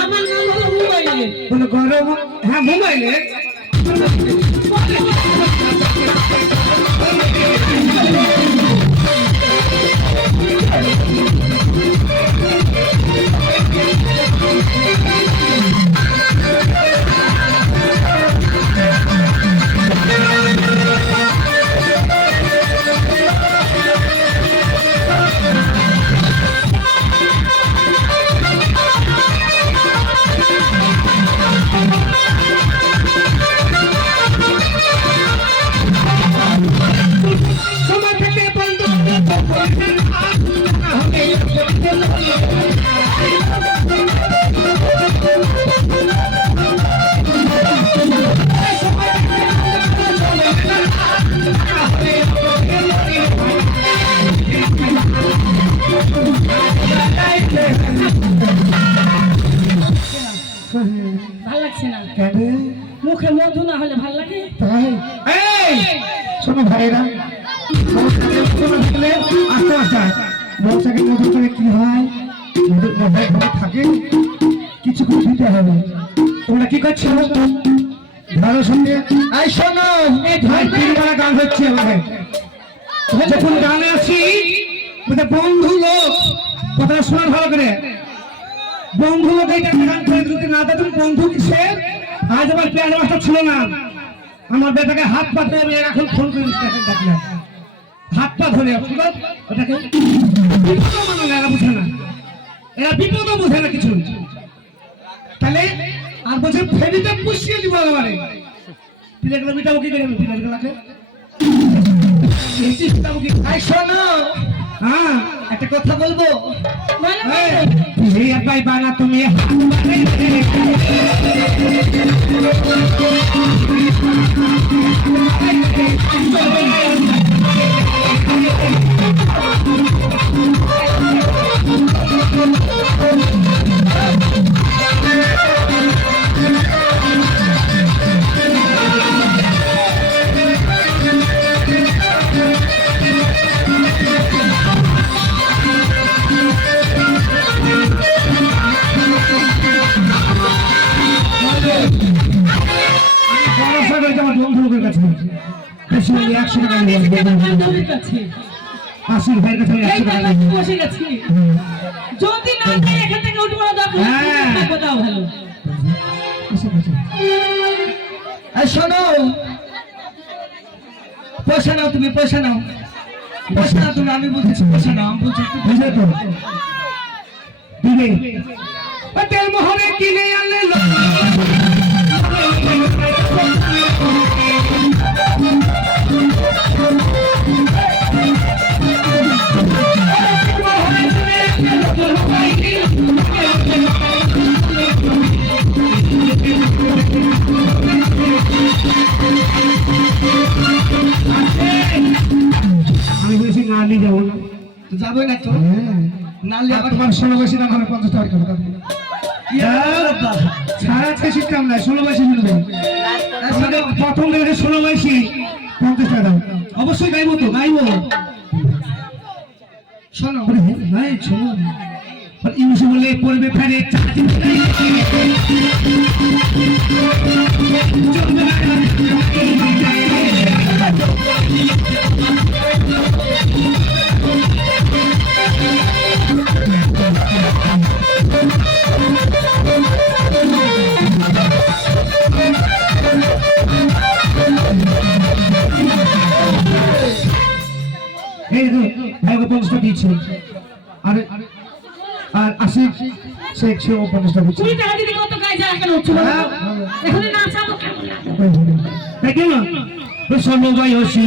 আমার নাম হলো মোবাইলে। বলে গরম, হ্যাঁ মোবাইলে। ভাল লাগছে না কেন? মুখে মধু না হলে ভাল লাগে? তাই শোনো ভাইরা, আস্তে আস্তে মশাকে মধু করে কি হয়, মধু ঘরে থাকে কিছুক্ষণ দিতে হবে। তোমরা কি করছো ভালো সঙ্গে? এই শোনো, এই ভাই তিনবেলা গান হচ্ছে আমাদের। যখন গানে আসি বন্ধু লোক, কথা শোনার ভালো করে। বন্ধু লোক এইটা গান করে যদি না দেয়, তুমি বন্ধু কিসের? আজ আমার পেয়ার মাস্টার ছিল না, আমার বেটাকে হাত পা ধরে আমি এখন ফোন করে ডাকলাম, হাত পা ধরে ওটাকে বিপদ মানে না, এরা বুঝে না, এরা বিপদও বুঝে না কিছু। তাহলে আর বলছে ফেরিতে পুষিয়ে দিব একেবারে। পিলেগুলো মিটাবো কি করে? পিলেগুলোকে শোনো, হ্যাঁ একটা কথা বলবো। ভাই বানা তুমি আমার বন্ধু লোকের কাছে 100 টাকা নিয়ে আশির ভাইয়ের কাছে 100 টাকা বসে গেছি। যদি না যাই এখান থেকে উঠবো না, দাও ভালো। শোনো, পয়সা নাও, তুমি পয়সা নাও, পয়সা নাও তুমি, আমি বলতেছি পয়সা নাও, আমি বলছি বুঝলে তো দিবে। তেল মোহরে কিনে আনলে আমি বলেছি না নিয়ে যাবো না, যাবে না তো না নিয়ে আবার তোমার 16 বয়সী দাম হবে 50 টাকা করে। সারা 6 টাকা না, 16 বয়সী মিলবে। প্রথম দেখে 16 বয়সী 50 টাকা দাম। অবশ্যই গাইবো তো, গাইবো। শোনো ভাই, শোনো ইংলিশে বলে পড়বে ফেরে এই ভাই 50 দিয়েছে, আর আর আশিক সে 150 টাকা দিচ্ছে। তুমি টাকা দিতে কত কাজ এখন হচ্ছে না, এখন না চাবো কেমন লাগে? তাই কেন? সমবায় হসি